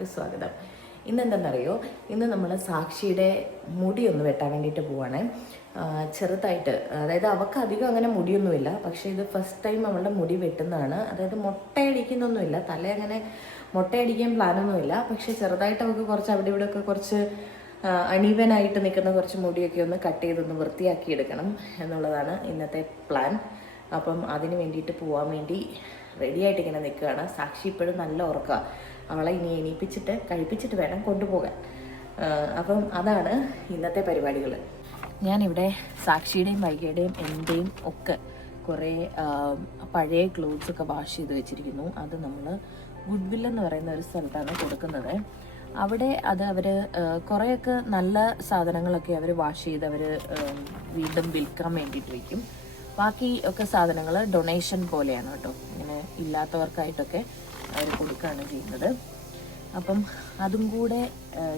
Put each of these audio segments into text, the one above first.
എല്ലാവർക്കും സ്വാഗതം. ഇന്ന് എന്താണെന്നറിയോ, ഇന്ന് നമ്മൾ സാക്ഷിയുടെ മുടി ഒന്ന് വെട്ടാൻ വേണ്ടിയിട്ട് പോവാണ്. ചെറുതായിട്ട്, അതായത് അവൾക്ക് അധികം അങ്ങനെ മുടിയൊന്നുമില്ല, പക്ഷേ ഇത് ഫസ്റ്റ് ടൈം അവളുടെ മുടി വെട്ടുന്നതാണ്. അതായത് മുട്ടയടിക്കുന്നൊന്നുമില്ല, തല അങ്ങനെ മുട്ടയടിക്കാൻ പ്ലാനൊന്നുമില്ല, പക്ഷേ ചെറുതായിട്ട് അവൾക്ക് കുറച്ച് അവിടെ ഇവിടെ ഒക്കെ കുറച്ച് അണീവനായിട്ട് നിൽക്കുന്ന കുറച്ച് മുടിയൊക്കെ ഒന്ന് കട്ട് ചെയ്തൊന്ന് വൃത്തിയാക്കി എടുക്കണം എന്നുള്ളതാണ് ഇന്നത്തെ പ്ലാൻ. അപ്പം അതിന് വേണ്ടിയിട്ട് പോകാൻ വേണ്ടി റെഡിയായിട്ട് ഇങ്ങനെ നിൽക്കുകയാണ്. സാക്ഷി ഇപ്പോഴും നല്ല ഉറക്കമാണ്. അവളെ ഇനി എണീപ്പിച്ചിട്ട് കഴിപ്പിച്ചിട്ട് വേണം കൊണ്ടുപോകാൻ. അപ്പം അതാണ് ഇന്നത്തെ പരിപാടികൾ. ഞാനിവിടെ സാക്ഷിയുടെയും വൈകയുടെയും എൻ്റെയും ഒക്കെ കുറേ പഴയ ക്ലോത്ത്സൊക്കെ വാഷ് ചെയ്ത് വെച്ചിരിക്കുന്നു. അത് നമ്മൾ ഗുഡ്വിൽ എന്ന് പറയുന്ന ഒരു സ്ഥലത്താണ് കൊടുക്കുന്നത്. അവിടെ അത് അവർ കുറേയൊക്കെ നല്ല സാധനങ്ങളൊക്കെ അവർ വാഷ് ചെയ്ത് അവർ വീണ്ടും വിൽക്കാൻ വേണ്ടിയിട്ട് വയ്ക്കും. ബാക്കി ഒക്കെ സാധനങ്ങൾ ഡൊണേഷൻ പോലെയാണ് കേട്ടോ. ഇങ്ങനെ ഇല്ലാത്തവർക്കായിട്ടൊക്കെ അവർ കൊടുക്കുകയാണ് ചെയ്യുന്നത്. അപ്പം അതും കൂടെ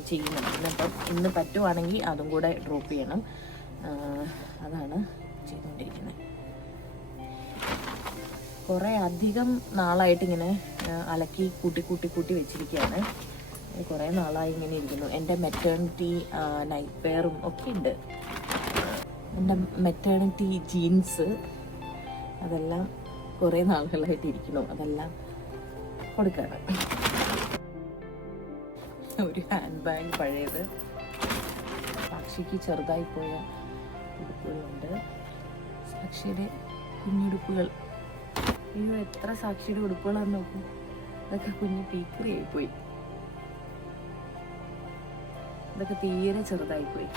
ചെയ്യണം. ഇന്ന് പറ്റുവാണെങ്കിൽ അതും കൂടെ ഡ്രോപ്പ് ചെയ്യണം. അതാണ് ചെയ്തുകൊണ്ടിരിക്കുന്നത്. കുറേ അധികം നാളായിട്ട് ഇങ്ങനെ അലക്കി കൂട്ടി വെച്ചിരിക്കുകയാണ്. കുറേ നാളായി ഇങ്ങനെ ഇരിക്കുന്നു. എൻ്റെ മെറ്റേണിറ്റി നൈറ്റ് വെയറും ഒക്കെ ഉണ്ട്. എൻ്റെ മെറ്റേണിറ്റി ജീൻസ് അതെല്ലാം കുറേ നാളുകളായിട്ട് ഇരിക്കുന്നു. അതെല്ലാം കൊടുക്കുകയാണ്. ഒരു ഹാൻഡ് ബാഗ് പഴയത്, സാക്ഷിക്ക് ചെറുതായി പോയ ഉടുപ്പുകളുണ്ട്, സാക്ഷിയുടെ കുഞ്ഞുടുപ്പുകൾ. അയ്യോ, എത്ര സാക്ഷിയുടെ ഉടുപ്പുകളാന്ന് നോക്കും. അതൊക്കെ കുഞ്ഞ് പീക്കറിയായിപ്പോയി. ഇതൊക്കെ തീരെ ചെറുതായിപ്പോയി.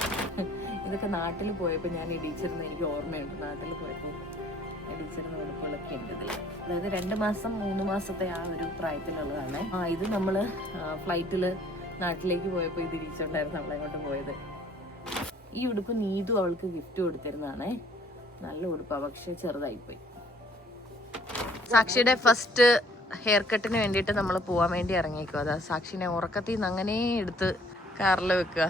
ഇതൊക്കെ നാട്ടിൽ പോയപ്പോൾ ഞാൻ ഇടിച്ചിരുന്ന എനിക്ക് ഓർമ്മയുണ്ട്. നാട്ടിൽ പോയപ്പോൾ ഇടിച്ചിരുന്ന ഉടുപ്പുകളൊക്കെ ഉണ്ട് ഇതിൽ. അതായത് 2 മാസം 3 മാസത്തെ ആ ഒരു പ്രായത്തിലുള്ളതാണ്. ഇത് നമ്മൾ ഫ്ലൈറ്റിൽ നാട്ടിലേക്ക് പോയപ്പോൾ ഇത് ഇടിച്ചുകൊണ്ടായിരുന്നു നമ്മളെങ്ങോട്ട് പോയത്. ഈ ഉടുപ്പ് നീതു അവൾക്ക് ഗിഫ്റ്റ് കൊടുത്തിരുന്നതാണേ. നല്ല ഉടുപ്പാണ്, പക്ഷെ ചെറുതായിപ്പോയി. സാക്ഷിയുടെ ഫസ്റ്റ് ഹെയർ കട്ടിന് വേണ്ടിയിട്ട് നമ്മൾ പോകാൻ വേണ്ടി ഇറങ്ങിയേക്കും. അതാ സാക്ഷിനെ ഉറക്കത്തിൽ നിന്ന് അങ്ങനെ എടുത്ത് കാറിൽ വെക്കുക.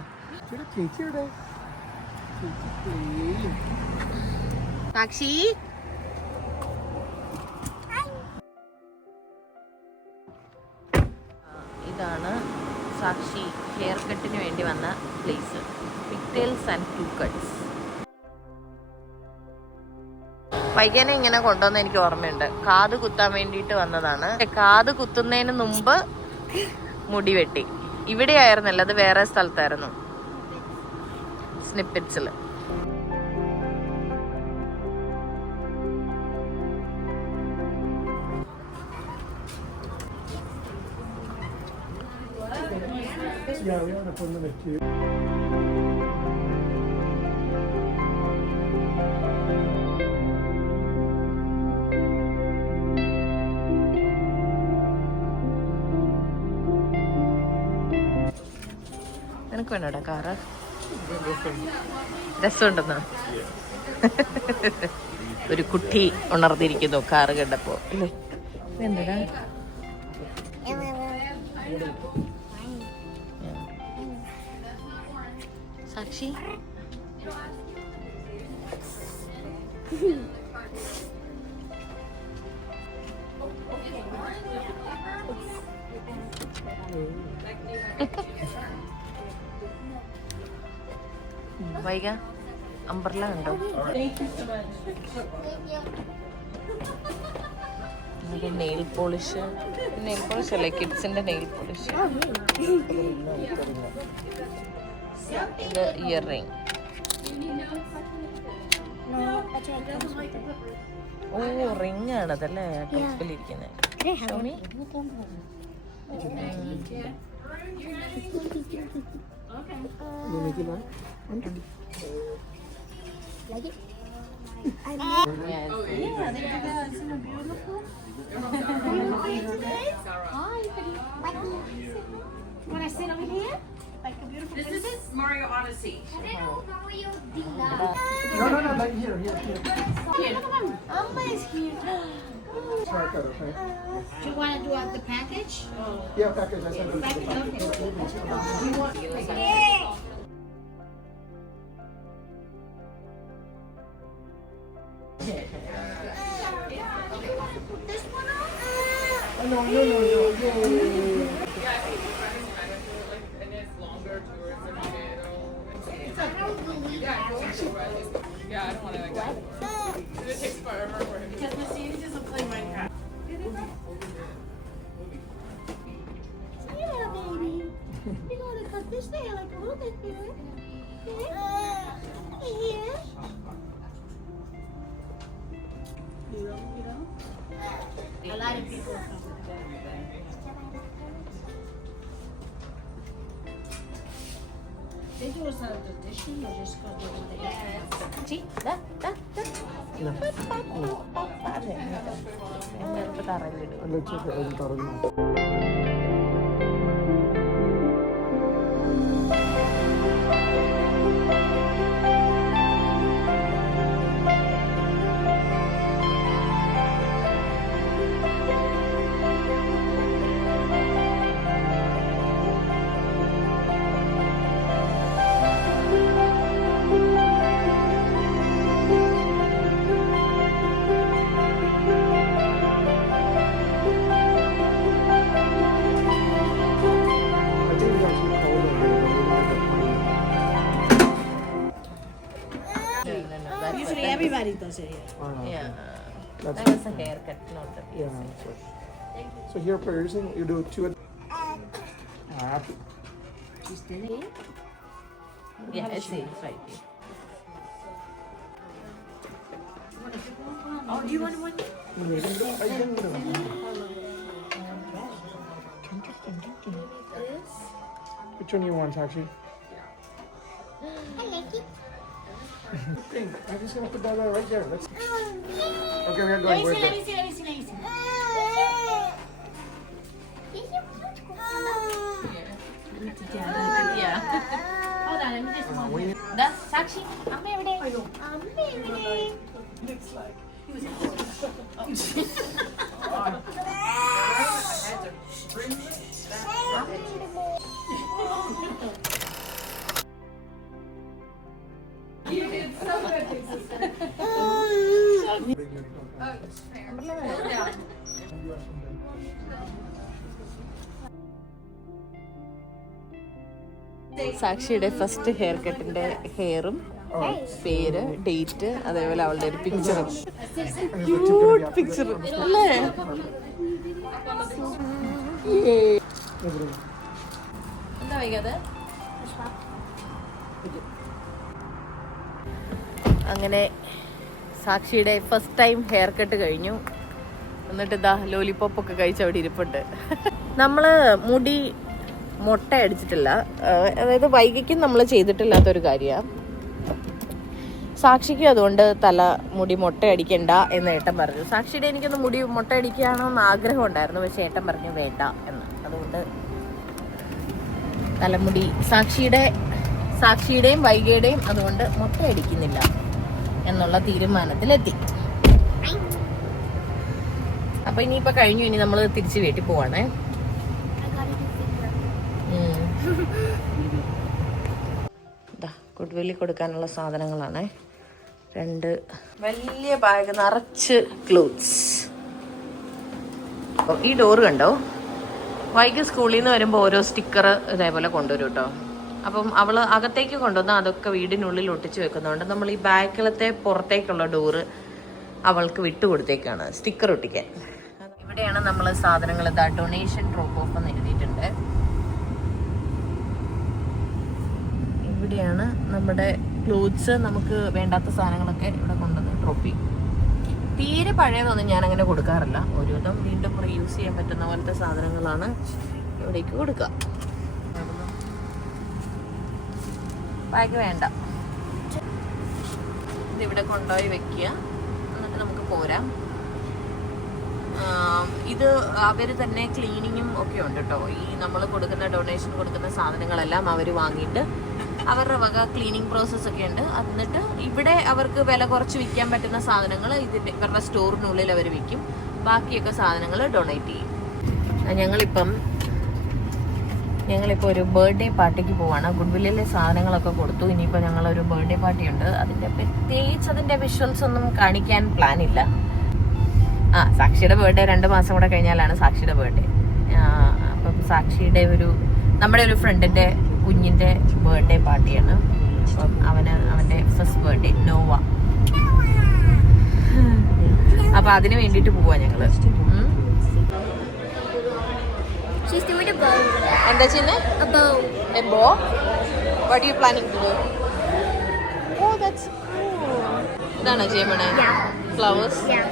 സാക്ഷി, ഇതാണ് സാക്ഷി ഹെയർ കട്ടിന് വേണ്ടി വന്ന പ്ലേസ്, പിക്ടേൽസ് ആൻഡ് ക്ലൂ കട്ട്സ്. വൈകാനെ ഇങ്ങനെ കൊണ്ടുവന്ന് എനിക്ക് ഓർമ്മയുണ്ട്. കാത് കുത്താൻ വേണ്ടിയിട്ട് വന്നതാണ്. കാത് കുത്തുന്നതിന് മുമ്പ് മുടി വെട്ടി. ഇവിടെ ആയിരുന്നല്ലോ, അത് വേറെ സ്ഥലത്തായിരുന്നു, സ്നിപ്പിറ്റ്സിൽ. നിനക്ക് വേണോടാ കാറ്? രസമുണ്ടെന്നോ? ഒരു കുട്ടി ഉണർന്നിരിക്കുന്നു കാറ് കണ്ടപ്പോ അല്ലേ? എന്താ സാക്ഷി? വൈക അംബ്രല്ല ഉണ്ടോ? നെയിൽ പോളിഷ് അല്ലേ, കിഡ്സിന്റെ നെയിൽ പോളിഷ്. ഇത് ഇയർ റിംഗ്. ഓ, റിംഗ് ആണതല്ലേ ടോപ്പിലിരിക്കുന്നത്. When I sit over here, like a beautiful. This is Mario Odyssey. Hello, Mario. No, like here. Here, look at him. Amma is here. Okay. Do you want to do out the package? Yeah, package. I said the package. Okay. No. this way, like a little bit here. Here. A lot of people come. Think it was a tradition or just because they wanted to get ചി, ദാ, ദാ, ദാ. ഞാൻ നേരത്തെ തറയിലിടും. അല്ല പറഞ്ഞു Usually everybody does it here. Yeah. That's That was a haircut, not a yeah. piercing. So here piercing, you do 2 at Yeah, I see. It's right here. Oh, do you want one? Which one you want, actually? I like it. Pink. I'm just gonna put that right there. Let's. Okay, we are going with Let it. me see. Yeah. Hold on, let me just move. We ദാ, സാക്ഷി, അമ്മ എവിടെ? സാക്ഷിയുടെ first hair കട്ടിന്റെ ഹെയറും പേര്, date, അതേപോലെ അവളുടെ ഒരു പിക്ചറും. Cute picture അല്ലേ? എന്താ വൈകാതെ? അങ്ങനെ സാക്ഷിയുടെ ഫസ്റ്റ് ടൈം ഹെയർ കട്ട് കഴിഞ്ഞു. എന്നിട്ട് ഇതാ ലോലിപോപ്പ് ഒക്കെ കഴിച്ച് അവിടെ ഇരിപ്പുണ്ട്. നമ്മള് മുടി മുട്ട അടിച്ചിട്ടില്ല, അതായത് വൈകിക്കും നമ്മൾ ചെയ്തിട്ടില്ലാത്തൊരു കാര്യമാണ്. സാക്ഷിക്കും അതുകൊണ്ട് തല മുടി മുട്ട അടിക്കണ്ട എന്ന് ഏട്ടൻ പറഞ്ഞു. സാക്ഷിയുടെ എനിക്കൊന്ന് മുടി മുട്ട അടിക്കുകയാണെന്ന് ആഗ്രഹം ഉണ്ടായിരുന്നു, പക്ഷെ ഏട്ടൻ പറഞ്ഞു വേണ്ട എന്ന്. അതുകൊണ്ട് തലമുടി സാക്ഷിയുടെയും വൈകിയുടെയും അതുകൊണ്ട് മുട്ട അടിക്കുന്നില്ല എന്നുള്ള തീരുമാനത്തിലെത്തി. അപ്പൊ ഇനിയിപ്പോ കഴിഞ്ഞു, ഇനി നമ്മൾ തിരിച്ച് വീട്ടിൽ പോവാണേ. ഗുഡ്വില്ലിൽ കൊടുക്കാനുള്ള സാധനങ്ങളാണ്. 2 വലിയ ബാഗ് നിറച്ച് ക്ലോത്ത്സ്. ഈ ഡോറ് കണ്ടോ? വൈകി സ്കൂളിൽ നിന്ന് വരുമ്പോൾ ഓരോ സ്റ്റിക്കർ ഇതേപോലെ കൊണ്ടുവരും കേട്ടോ. അപ്പം അവൾ അകത്തേക്ക് കൊണ്ടുവന്ന് അതൊക്കെ വീടിനുള്ളിൽ ഒട്ടിച്ച് വെക്കുന്നതുകൊണ്ട് നമ്മൾ ഈ ബാക്കിലത്തെ പുറത്തേക്കുള്ള ഡോറ് അവൾക്ക് വിട്ടുകൊടുത്തേക്കാണ് സ്റ്റിക്കർ ഒട്ടിക്കാൻ. ഇവിടെയാണ് നമ്മൾ സാധനങ്ങൾ ഡൊണേഷൻ ഡ്രോപ്പ് ഓഫ് എന്ന് എഴുതിയിട്ടുണ്ട്. ഇവിടെയാണ് നമ്മുടെ ക്ലോത്ത്സ്, നമുക്ക് വേണ്ടാത്ത സാധനങ്ങളൊക്കെ ഇവിടെ കൊണ്ടുവന്ന് ഡ്രോപ്പ് ചെയ്യും. തീരെ പഴയതൊന്നും ഞാൻ അങ്ങനെ കൊടുക്കാറില്ല. ഒരുവിധം വീണ്ടും റീയൂസ് ചെയ്യാൻ പറ്റുന്ന പോലത്തെ സാധനങ്ങളാണ് ഇവിടേക്ക് കൊടുക്കുക. ബാഗ് വേണ്ട, ഇതിവിടെ കൊണ്ടുപോയി വെക്കുക, എന്നിട്ട് നമുക്ക് പോരാം. ഇത് അവർ തന്നെ ക്ലീനിങ്ങും ഒക്കെ ഉണ്ട് കേട്ടോ. ഈ നമ്മൾ കൊടുക്കുന്ന ഡൊണേഷൻ കൊടുക്കുന്ന സാധനങ്ങളെല്ലാം അവർ വാങ്ങിയിട്ട് അവരുടെ വക ക്ലീനിങ് പ്രോസസ്സ് ഒക്കെ ഉണ്ട്. എന്നിട്ട് ഇവിടെ അവർക്ക് വില കുറച്ച് വിൽക്കാൻ പറ്റുന്ന സാധനങ്ങൾ ഇവരുടെ സ്റ്റോറിനുള്ളിൽ അവർ വിൽക്കും. ബാക്കിയൊക്കെ സാധനങ്ങൾ ഡൊണേറ്റ് ചെയ്യും. ഞങ്ങളിപ്പോൾ ഒരു ബർത്ത്ഡേ പാർട്ടിക്ക് പോവാണ്. ഗുഡ്വില്ലിലെ സാധനങ്ങളൊക്കെ കൊടുത്തു. ഇനിയിപ്പോൾ ഞങ്ങളൊരു ബർത്ത്ഡേ പാർട്ടി ഉണ്ട്. അതിൻ്റെ വിഷ്വൽസ് ഒന്നും കാണിക്കാൻ പ്ലാനില്ല. സാക്ഷിയുടെ ബർത്ത്ഡേ 2 മാസം കൂടെ കഴിഞ്ഞാലാണ് സാക്ഷിയുടെ ബർത്ത്ഡേ. അപ്പം സാക്ഷിയുടെ നമ്മുടെ ഒരു ഫ്രണ്ടിന്റെ കുഞ്ഞിന്റെ ബർത്ത്ഡേ പാർട്ടിയാണ്. അപ്പം അവന്റെ ഫസ്റ്റ് ബർത്ത്ഡേ നോവ. അപ്പൊ അതിന് വേണ്ടിട്ട് പോവാ ഞങ്ങള്. She's doing a bow. എന്താ ചെയ്യുന്നേ? A bow. A bow? What are you planning to do? Oh, that's cool. ഇതാണോ ചെയ്യുമ്പണേ? Yeah. Flowers? Yeah.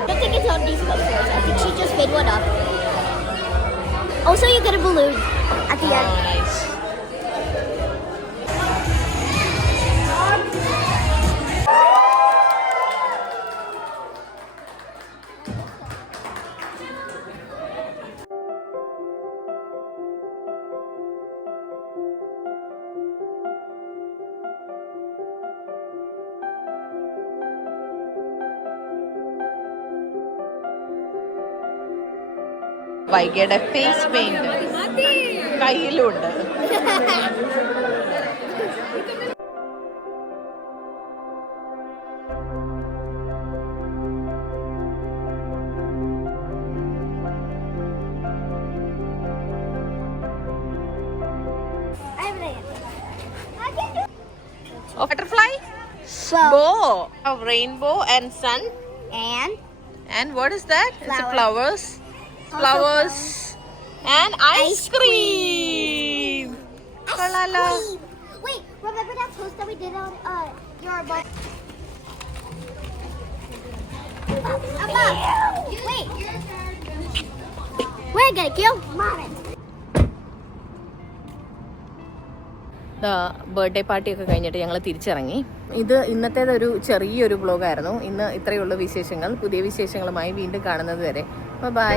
I don't think it's on these posters. I think she just made one up. Also, you get a balloon at the end. Oh, nice. വൈകയുടെ face paint കയ്യിലുണ്ട്. I have an idea. Butterfly? Bow. Bow. A rainbow and sun. And What is that? It's a flowers. Also Flowers. And ice Ice cream. Kolala. wait, remember that toast that we did on your bus? Wait. We're gonna kill Marvin. Birthday പാർട്ടിയൊക്കെ കഴിഞ്ഞിട്ട് ഞങ്ങൾ തിരിച്ചിറങ്ങി. ഇത് ഇന്നത്തേതൊരു ചെറിയൊരു വ്ലോഗായിരുന്നു. ഇന്ന് ഇത്രയുള്ള വിശേഷങ്ങൾ. പുതിയ വിശേഷങ്ങളുമായി വീണ്ടും കാണുന്നത് വരെ ബൈ.